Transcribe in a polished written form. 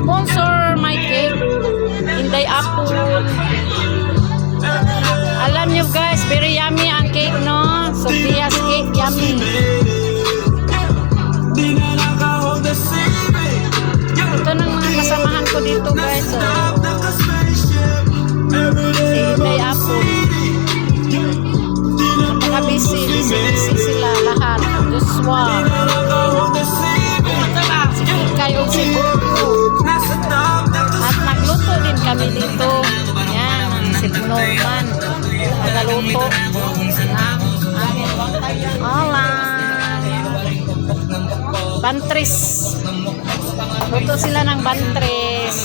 sponsor my cake. Inday Apple. Alam nyo guys, very yummy ang cake, no? Sophia's cake, yummy. Ito ng mga kasamahan ko dito guys. So, si Inday Apple. Napaka-busy. Busy sila lahat. Joshua. Si Kikay o si Buko. At nagluto din kami dito. Yan, si Norman. Nagaluto. Hola. Bantris. Luto sila ng bantris.